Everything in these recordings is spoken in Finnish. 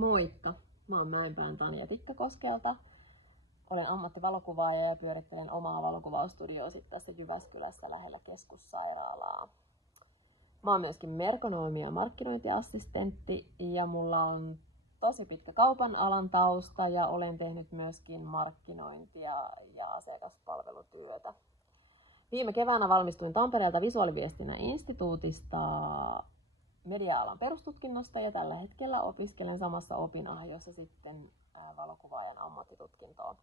Moikka! Mä oon Mäenpään Tanja Tikkakoskelta. Olen ammattivalokuvaaja ja pyörittelen omaa valokuvaustudioa tässä Jyväskylässä lähellä keskussairaalaa. Mä oon myöskin merkonomi ja markkinointiassistentti ja mulla on tosi pitkä kaupan alan tausta ja olen tehnyt myöskin markkinointia ja asiakaspalvelutyötä. Viime keväänä valmistuin Tampereelta visuaaliviestinnän instituutista media-alan perustutkinnosta ja tällä hetkellä opiskelen samassa opinahjossa sitten valokuvaajan ammattitutkintoa.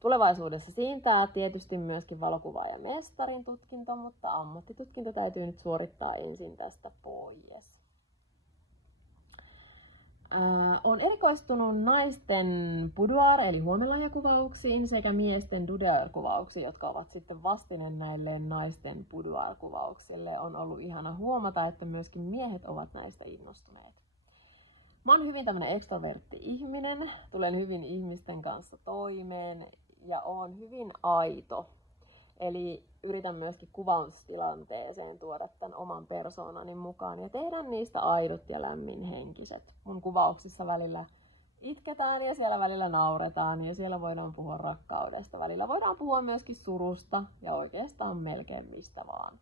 Tulevaisuudessa siintää tietysti myöskin valokuvaajan mestarin tutkinto, mutta ammattitutkinto täytyy nyt suorittaa ensin tästä pois. Olen erikoistunut naisten boudoir eli huomenlahjakuvauksiin sekä miesten doudeur-kuvauksiin, jotka ovat sitten vastine näille naisten boudoir-kuvauksille. On ollut ihana huomata, että myöskin miehet ovat näistä innostuneet. Mä oon hyvin tämmöinen ekstrovertti ihminen, tulen hyvin ihmisten kanssa toimeen ja oon hyvin aito. Eli yritän myöskin kuvaustilanteeseen tuoda tämän oman persoonani mukaan ja tehdä niistä aidot ja lämminhenkiset. Mun kuvauksissa välillä itketään ja siellä välillä nauretaan ja siellä voidaan puhua rakkaudesta. Välillä voidaan puhua myöskin surusta ja oikeastaan melkein mistä vaan.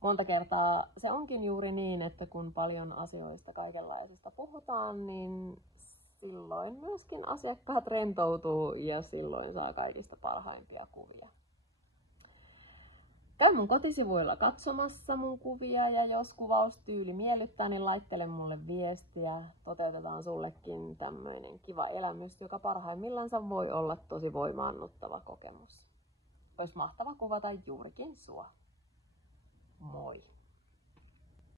Monta kertaa se onkin juuri niin, että kun paljon asioista kaikenlaisista puhutaan, niin silloin myöskin asiakkaat rentoutuu ja silloin saa kaikista parhaimpia kuvia. Käy mun kotisivuilla katsomassa mun kuvia ja jos kuvaustyyli miellyttää, niin laittele mulle viestiä. Toteutetaan sullekin tämmöinen kiva elämys, joka parhaimmillansa voi olla tosi voimaannuttava kokemus. Olisi mahtava kuvata juurikin sua. Moi!